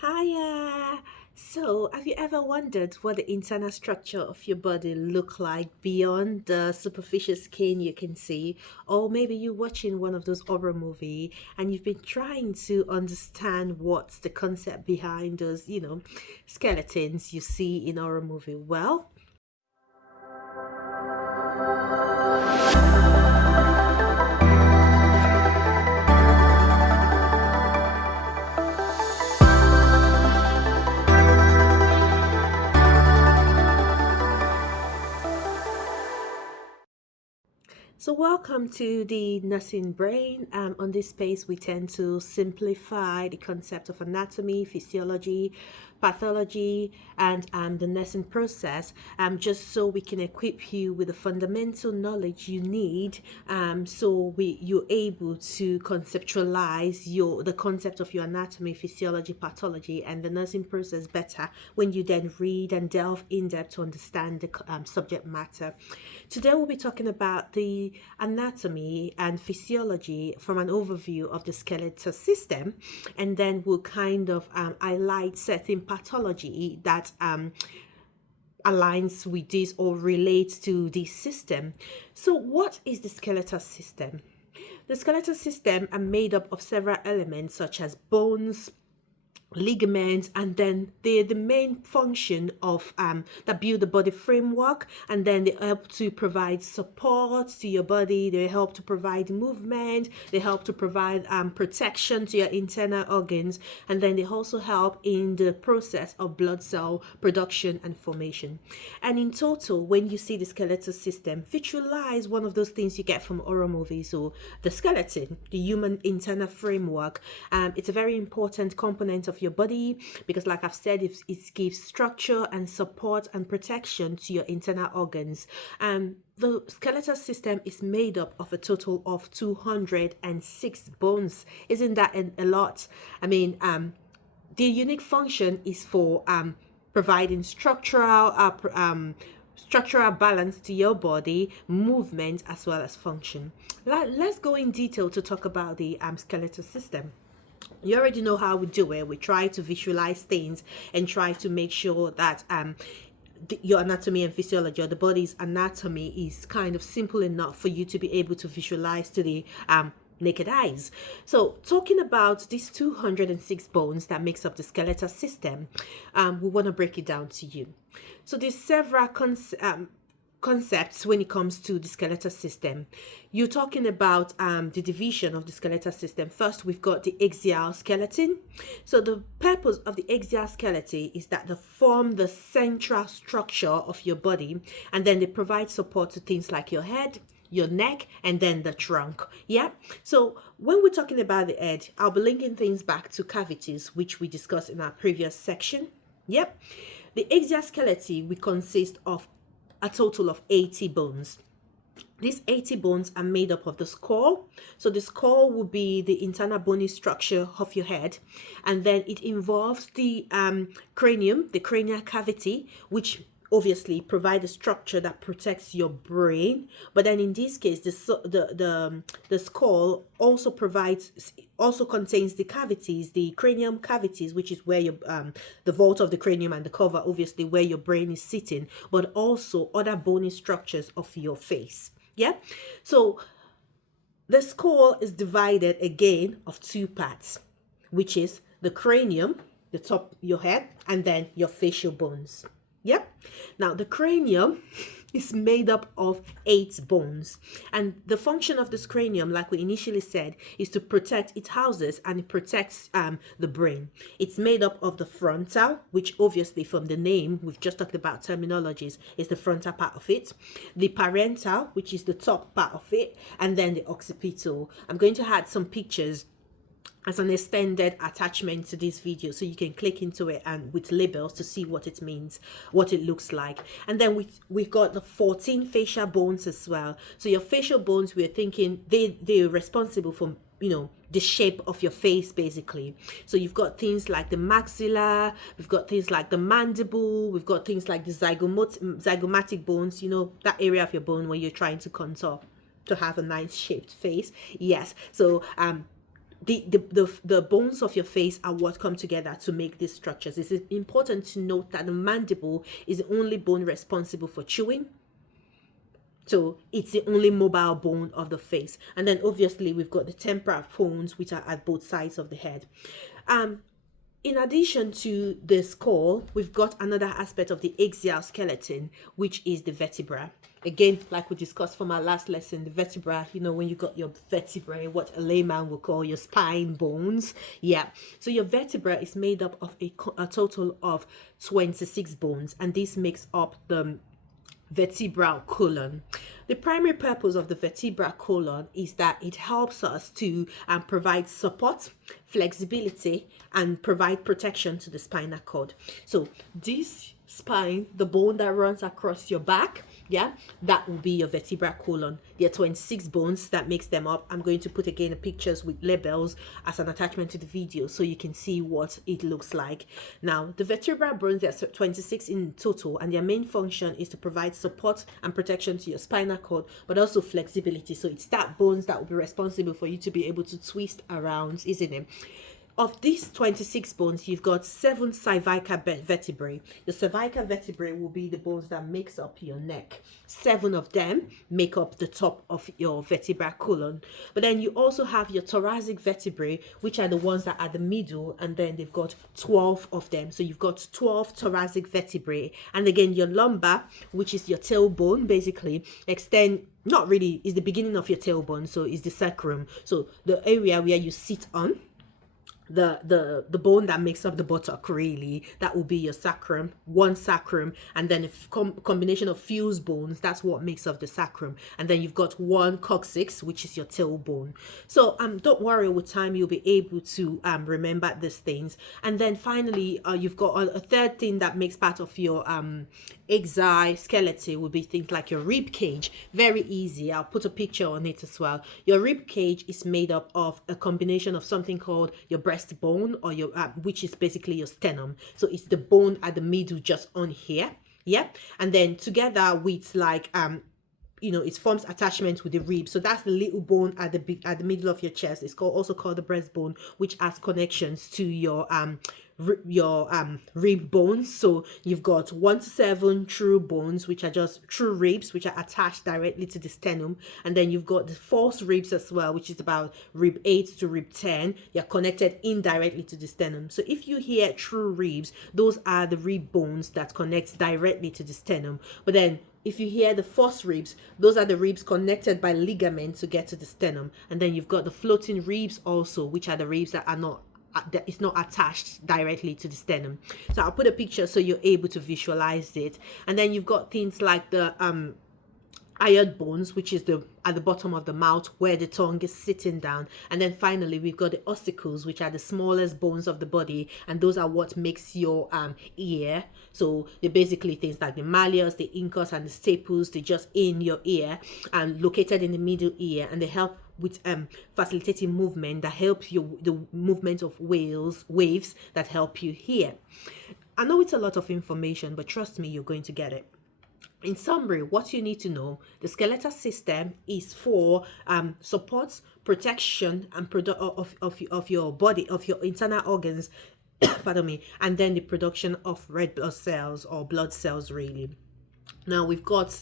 Hiya! So, have you ever wondered what the internal structure of your body look like beyond the superficial skin you can see? Or maybe you're watching one of those horror movie and you've been trying to understand what's the concept behind those, skeletons you see in horror movie. Well, so, welcome to the nursing brain. On this space, we tend to simplify the concept of anatomy, physiology, pathology, and the nursing process, just so we can equip you with the fundamental knowledge you need, so you're able to conceptualize the concept of your anatomy, physiology, pathology, and the nursing process better when you then read and delve in depth to understand the subject matter. Today, we'll be talking about the anatomy and physiology from an overview of the skeletal system, and then we'll kind of highlight certain pathology that aligns with this or relates to this system. So, what is the skeletal system? The skeletal system are made up of several elements such as bones, ligaments, and then they're the main function of that build the body framework, and then they help to provide support to your body. They help to provide movement, they help to provide protection to your internal organs, and then they also help in the process of blood cell production and formation. And in total, when you see the skeletal system, visualize one of those things you get from horror movies. So the skeleton, the human internal framework, it's a very important component of your body because, like I've said, it gives structure and support and protection to your internal organs. The skeletal system is made up of a total of 206 bones. Isn't that a lot? I mean, the unique function is for providing structural balance to your body, movement, as well as function. Let's go in detail to talk about the skeletal system. You already know how we do it. We try to visualize things and try to make sure that your anatomy and physiology, or the body's anatomy, is kind of simple enough for you to be able to visualize to the naked eyes. So, talking about these 206 bones that makes up the skeletal system, we want to break it down to you. So, there's several concepts when it comes to the skeletal system. You're talking about the division of the skeletal system. First, we've got the axial skeleton. So the purpose of the axial skeleton is that they form the central structure of your body, and then they provide support to things like your head, your neck, and then the trunk. Yeah. So when we're talking about the head, I'll be linking things back to cavities, which we discussed in our previous section. Yep. The axial skeleton will consist of a total of 80 bones. These 80 bones are made up of the skull. So the skull will be the internal bony structure of your head. And then it involves the cranium, the cranial cavity, which obviously provide a structure that protects your brain. But then in this case, the skull also contains the cavities, the cranium cavities, which is where your the vault of the cranium, and the cover, obviously, where your brain is sitting, but also other bony structures of your face. Yeah. So the skull is divided again of two parts, which is the cranium, the top, your head, and then your facial bones. Yep. Now, the cranium is made up of 8 bones. And the function of this cranium, like we initially said, is to protect, it houses and it protects the brain. It's made up of the frontal, which obviously from the name, we've just talked about terminologies, is the frontal part of it. The parental, which is the top part of it. And then the occipital. I'm going to add some pictures as an extended attachment to this video, so you can click into it and with labels to see what it means, what it looks like. And then we've got the 14 facial bones as well. So your facial bones, we're thinking they're responsible for the shape of your face, basically. So you've got things like the maxilla, we've got things like the mandible, we've got things like the zygomatic bones, that area of your bone where you're trying to contour to have a nice shaped face. Yes. So the bones of your face are what come together to make these structures. It's important to note that the mandible is the only bone responsible for chewing. So it's the only mobile bone of the face. And then obviously we've got the temporal bones, which are at both sides of the head. In addition to the skull, we've got another aspect of the axial skeleton, which is the vertebra. Again, like we discussed from our last lesson, the vertebra, when you got your vertebrae, what a layman will call your spine bones. Yeah. So your vertebra is made up of a total of 26 bones, and this makes up the vertebral column. The primary purpose of the vertebral column is that it helps us to provide support, flexibility, and provide protection to the spinal cord. So this spine, the bone that runs across your back, that will be your vertebral column. There are 26 bones that makes them up. I'm going to put again the pictures with labels as an attachment to the video so you can see what it looks like. Now, the vertebral bones, there are 26 in total, and their main function is to provide support and protection to your spinal cord, but also flexibility. So it's that bones that will be responsible for you to be able to twist around, isn't it? Of these 26 bones, you've got 7 cervical vertebrae. The cervical vertebrae will be the bones that makes up your neck. 7 of them make up the top of your vertebral column. But then you also have your thoracic vertebrae, which are the ones that are the middle, and then they've got 12 of them. So you've got 12 thoracic vertebrae. And again, your lumbar, which is your tailbone, basically not really, is the beginning of your tailbone, so is the sacrum. So the area where you sit on, the bone that makes up the buttock, really, that will be your sacrum, one sacrum, and then a combination of fused bones, that's what makes up the sacrum. And then you've got one coccyx, which is your tailbone. So don't worry, with time you'll be able to remember these things. And then finally you've got a third thing that makes part of your exoskeleton, will be things like your rib cage. Very easy, I'll put a picture on it as well. Your rib cage is made up of a combination of something called your breastbone, or your which is basically your sternum. So it's the bone at the middle, just on here, and then together with it forms attachment with the rib. So that's the little bone at the middle of your chest. It's also called the breastbone, which has connections to your rib bones. So you've got 1 to 7 true bones, which are just true ribs, which are attached directly to the sternum. And then you've got the false ribs as well, which is about rib 8 to rib 10. They're connected indirectly to the sternum. So if you hear true ribs, those are the rib bones that connect directly to the sternum. But then if you hear the false ribs, those are the ribs connected by ligament to get to the sternum. And then you've got the floating ribs also, which are the ribs that it's not attached directly to the sternum. So I'll put a picture so you're able to visualize it. And then you've got things like the hyoid bones, which is at the bottom of the mouth where the tongue is sitting down. And then finally we've got the ossicles, which are the smallest bones of the body, and those are what makes your ear. So they're basically things like the malleus, the incus, and the staples. They're just in your ear and located in the middle ear, and they help with facilitating movement, that helps you, the movement of waves that help you hear. I know it's a lot of information, but trust me, you're going to get it. In summary, what you need to know: the skeletal system is for support, protection, and of your body, of your internal organs, pardon me, and then the production of red blood cells, or blood cells, really. Now we've got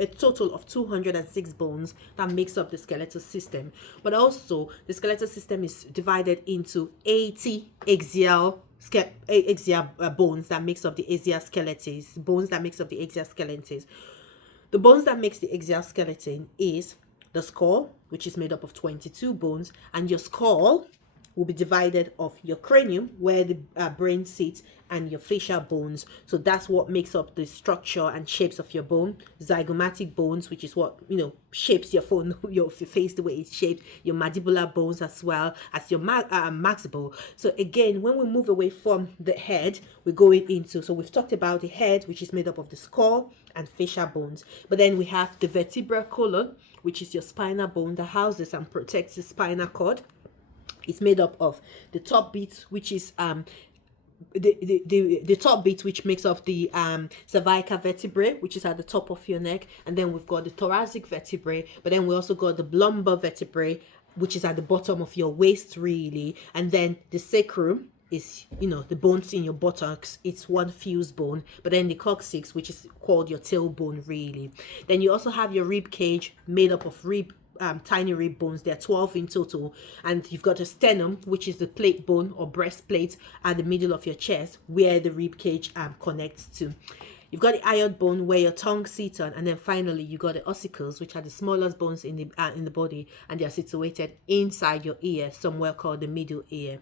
a total of 206 bones that makes up the skeletal system, but also the skeletal system is divided into 80 axial bones that makes up the exoskeletons. The bones that makes the exoskeleton is the skull, which is made up of 22 bones, and your skull will be divided of your cranium, where the brain sits, and your facial bones. So that's what makes up the structure and shapes of your bone. Zygomatic bones, which is what shapes your face the way it's shaped. Your mandibular bones, as well as your maximal. So again, when we move away from the head, we're going into, so we've talked about the head, which is made up of the skull and facial bones. But then we have the vertebral column, which is your spinal bone that houses and protects the spinal cord. It's made up of the top bit, which is the top bit, which makes up the cervical vertebrae, which is at the top of your neck. And then we've got the thoracic vertebrae, but then we also got the lumbar vertebrae, which is at the bottom of your waist really, and then the sacrum is, you know, the bones in your buttocks. It's one fused bone. But then the coccyx, which is called your tailbone really. Then you also have your rib cage, made up of tiny rib bones. There are 12 in total, and you've got a sternum, which is the plate bone or breastplate at the middle of your chest, where the rib cage connects to. You've got the hyoid bone where your tongue sits on, and then finally you got the ossicles, which are the smallest bones in the body, and they are situated inside your ear, somewhere called the middle ear.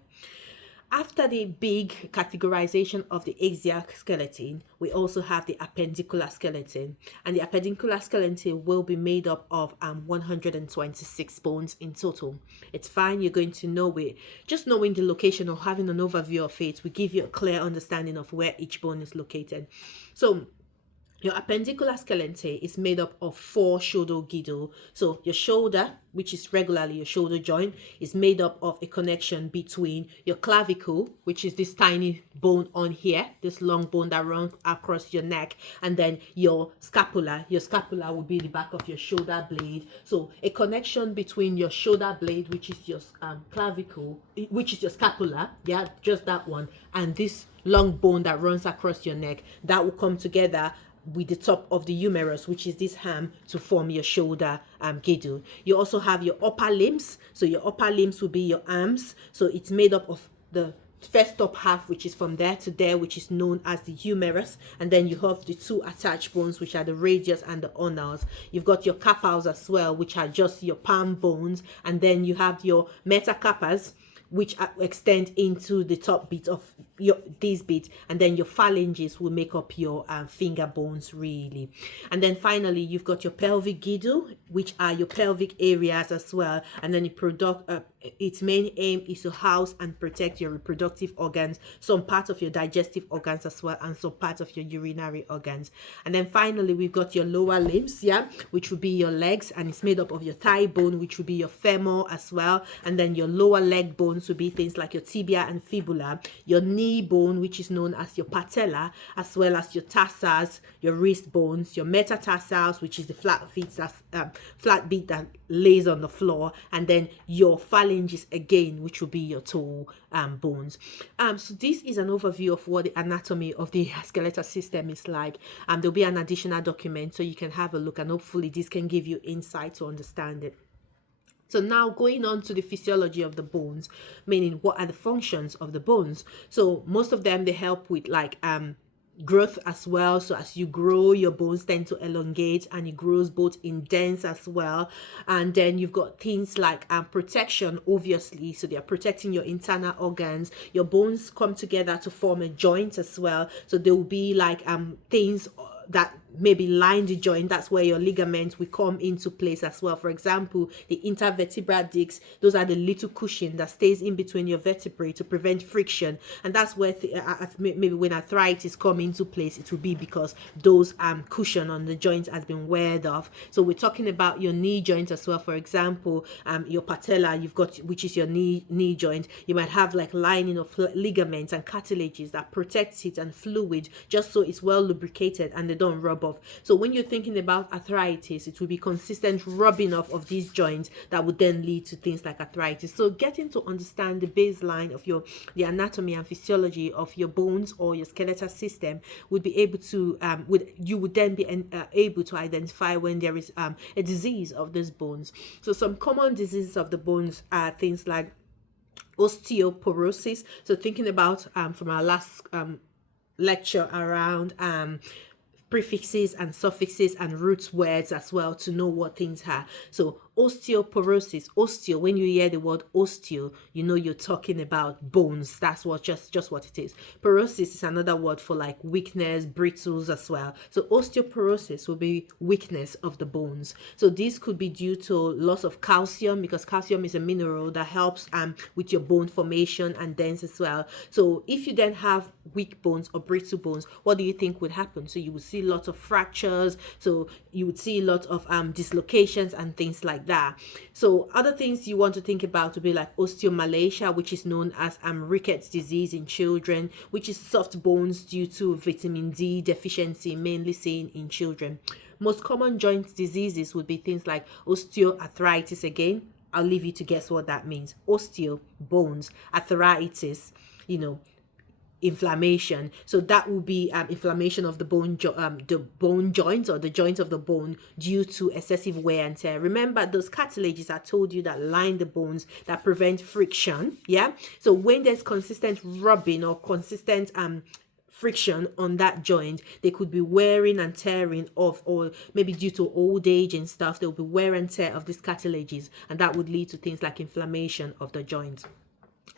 After the big categorization of the axial skeleton, we also have the appendicular skeleton. And the appendicular skeleton will be made up of 126 bones in total. It's fine, you're going to know it. Just knowing the location or having an overview of it will give you a clear understanding of where each bone is located. So your appendicular skeleton is made up of 4 shoulder girdle. So your shoulder, which is regularly your shoulder joint, is made up of a connection between your clavicle, which is this tiny bone on here, this long bone that runs across your neck, and then your scapula. Your scapula will be the back of your shoulder blade. So a connection between your shoulder blade, which is your clavicle, which is your scapula, yeah, just that one, and this long bone that runs across your neck, that will come together with the top of the humerus, which is this ham, to form your shoulder girdle. You also have your upper limbs. So your upper limbs will be your arms. So it's made up of the first top half, which is from there to there, which is known as the humerus, and then you have the 2 attached bones, which are the radius and the ulnars. You've got your carpals as well, which are just your palm bones, and then you have your metacarpals, which extend into the top bit of these bits, and then your phalanges will make up your finger bones really. And then finally you've got your pelvic girdle, which are your pelvic areas as well, and then its main aim is to house and protect your reproductive organs, some part of your digestive organs as well, and some part of your urinary organs. And then finally we've got your lower limbs, yeah, which will be your legs, and it's made up of your thigh bone, which will be your femur as well, and then your lower leg bones will be things like your tibia and fibula, your knee bone, which is known as your patella, as well as your tarsals, your wrist bones, your metatarsals, which is the flat bit that lays on the floor, and then your phalanges again, which will be your toe bones. So this is an overview of what the anatomy of the skeletal system is like. There'll be an additional document so you can have a look, and hopefully this can give you insight to understand it. So now going on to the physiology of the bones, meaning what are the functions of the bones. So most of them, they help with like growth as well. So as you grow, your bones tend to elongate, and it grows both in dens as well. And then you've got things like protection, obviously. So they are protecting your internal organs. Your bones come together to form a joint as well. So there will be like things that maybe line the joint. That's where your ligaments will come into place as well. For example, the intervertebral discs, those are the little cushion that stays in between your vertebrae to prevent friction, and that's where maybe when arthritis come into place, it will be because those cushion on the joint has been weared off. So we're talking about your knee joint as well. For example, your patella, you've got, which is your knee joint, you might have like lining of ligaments and cartilages that protects it, and fluid, just so it's well lubricated and they don't rub off. So when you're thinking about arthritis, it will be consistent rubbing off of these joints that would then lead to things like arthritis. So getting to understand the baseline of the anatomy and physiology of your bones or your skeletal system would be able to you would then be able to identify when there is a disease of these bones. So some common diseases of the bones are things like osteoporosis. So thinking about from our last lecture around prefixes and suffixes and root words as well, to know what things are. So osteoporosis, osteo, when you hear the word osteo, you know you're talking about bones. That's what just what it is. Porosis is another word for like weakness, brittles as well. So osteoporosis will be weakness of the bones. So this could be due to loss of calcium, because calcium is a mineral that helps with your bone formation and dens as well. So if you then have weak bones or brittle bones, what do you think would happen? So you would see lots of fractures, so you would see a lot of dislocations and things like that. So other things you want to think about would be like osteomalacia, which is known as rickets disease in children, which is soft bones due to vitamin D deficiency, mainly seen in children. Most common joint diseases would be things like osteoarthritis again, I'll leave you to guess what that means. Osteo, bones. Arthritis, inflammation. So that will be inflammation of the the bone joints, or the joints of the bone, due to excessive wear and tear. Remember those cartilages I told you that line the bones, that prevent friction. Yeah, so when there's consistent rubbing or consistent friction on that joint, they could be wearing and tearing off, or maybe due to old age and stuff, there will be wear and tear of these cartilages, and that would lead to things like inflammation of the joint.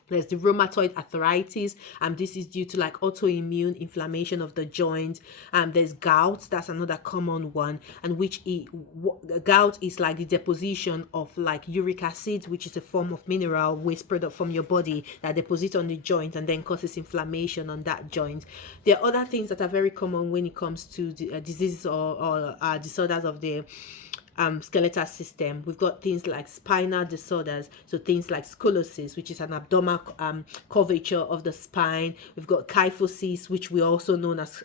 There's the rheumatoid arthritis, and this is due to like autoimmune inflammation of the joint. There's gout, that's another common one, and gout is like the deposition of like uric acid, which is a form of mineral waste product from your body that deposits on the joint and then causes inflammation on that joint. There are other things that are very common when it comes to the, diseases or disorders of the skeletal system. We've got things like spinal disorders, so things like scoliosis, which is an abdominal curvature of the spine. We've got kyphosis, which we also known as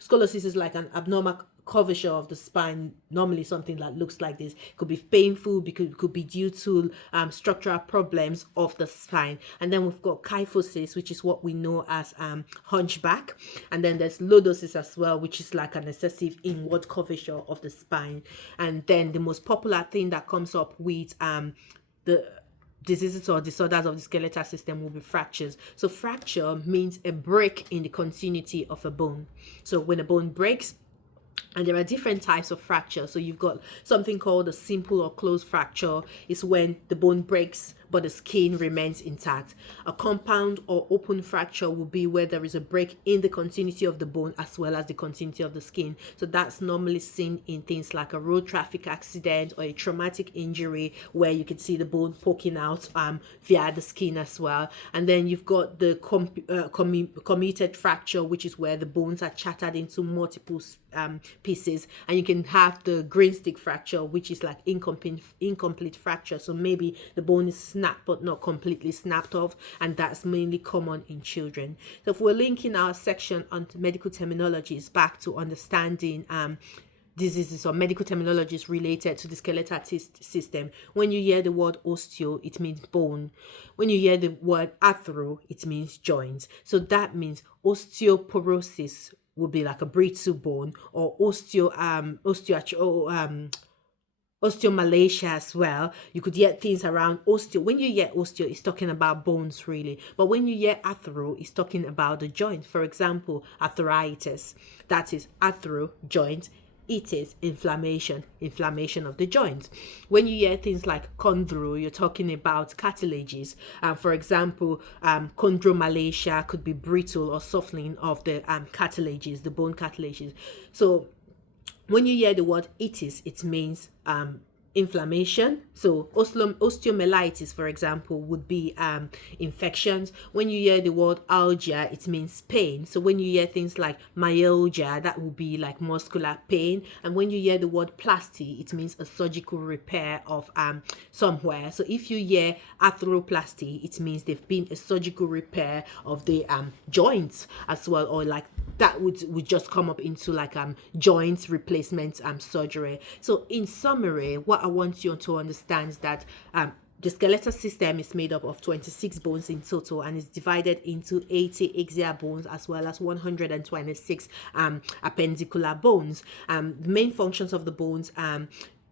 scoliosis is like an abnormal curvature of the spine, normally something that looks like this. It could be painful because it could be due to structural problems of the spine. And then we've got kyphosis, which is what we know as hunchback. And then there's lordosis as well, which is like an excessive inward curvature of the spine. And then the most popular thing that comes up with the diseases or disorders of the skeletal system will be fractures. So fracture means a break in the continuity of a bone. So when a bone breaks, and there are different types of fracture. So you've got something called a simple or closed fracture. Is when the bone breaks but the skin remains intact. A compound or open fracture will be where there is a break in the continuity of the bone as well as the continuity of the skin. So that's normally seen in things like a road traffic accident or a traumatic injury, where you can see the bone poking out via the skin as well. And then you've got the comminuted fracture, which is where the bones are shattered into multiple pieces. And you can have the green stick fracture, which is like incomplete fracture. So maybe the bone is snapped but not completely snapped off, and that's mainly common in children. So if we're linking our section on medical terminologies back to understanding diseases or medical terminologies related to the skeletal system, when you hear the word osteo, it means bone. When you hear the word arthro, it means joints. So that means osteoporosis would be like a brittle bone, or osteomalacia as well. You could hear things around osteo. When you hear osteo, it's talking about bones really. But when you hear arthro, it's talking about the joint. For example, arthritis, that is arthro, joint. Itis, inflammation of the joints. When you hear things like chondro, you're talking about cartilages. For example, chondromalacia could be brittle or softening of the cartilages, the bone cartilages. So when you hear the word itis, it means inflammation. So osteomyelitis, for example, would be infections. When you hear the word algia, it means pain. So when you hear things like myalgia, that would be like muscular pain. And when you hear the word plasty, it means a surgical repair of somewhere. So if you hear arthroplasty, it means they've been a surgical repair of the joints as well, or like that would just come up into like joint replacement surgery. So in summary, what I want you to understand is that the skeletal system is made up of 26 bones in total, and is divided into 80 axial bones as well as 126 appendicular bones. The main functions of the bones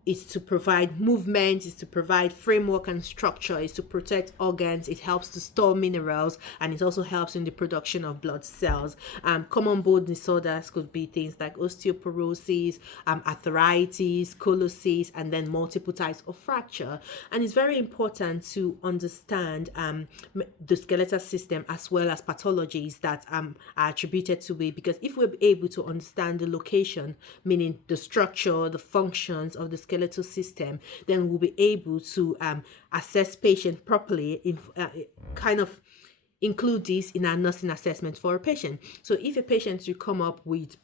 is to provide movement, is to provide framework and structure, is to protect organs, it helps to store minerals, and it also helps in the production of blood cells. Common bone disorders could be things like osteoporosis, arthritis, scoliosis, and then multiple types of fracture. And it's very important to understand the skeletal system as well as pathologies that are attributed to it, because if we're able to understand the location, meaning the structure, the functions of the skeletal system, then we'll be able to assess patient properly, kind of include this in our nursing assessment for a patient. So if a patient will come up with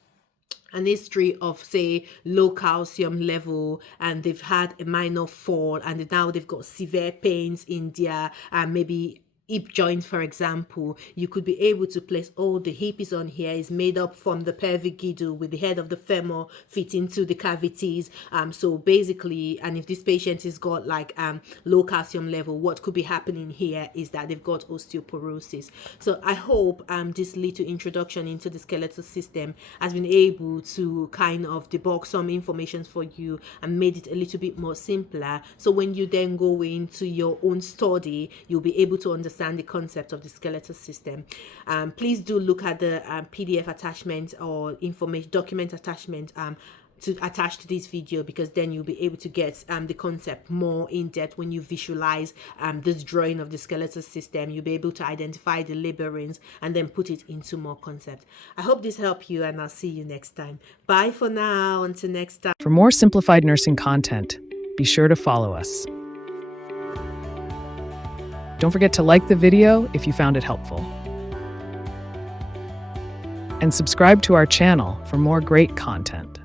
an history of, say, low calcium level, and they've had a minor fall, and now they've got severe pains in their maybe hip joint, for example, you could be able to place, oh, the hip is on here, is made up from the pelvic girdle with the head of the femur fit into the cavities. So basically, and if this patient has got like low calcium level, what could be happening here is that they've got osteoporosis. So I hope this little introduction into the skeletal system has been able to kind of debug some information for you and made it a little bit more simpler. So when you then go into your own study, you'll be able to understand the concept of the skeletal system. Please do look at the PDF attachment or information document attachment to attach to this video, because then you'll be able to get the concept more in depth. When you visualize this drawing of the skeletal system, you'll be able to identify the labyrinths and then put it into more concept. I hope this helped you, and I'll see you next time. Bye for now, until next time. For more simplified nursing content, be sure to follow us. Don't forget to like the video if you found it helpful. And subscribe to our channel for more great content.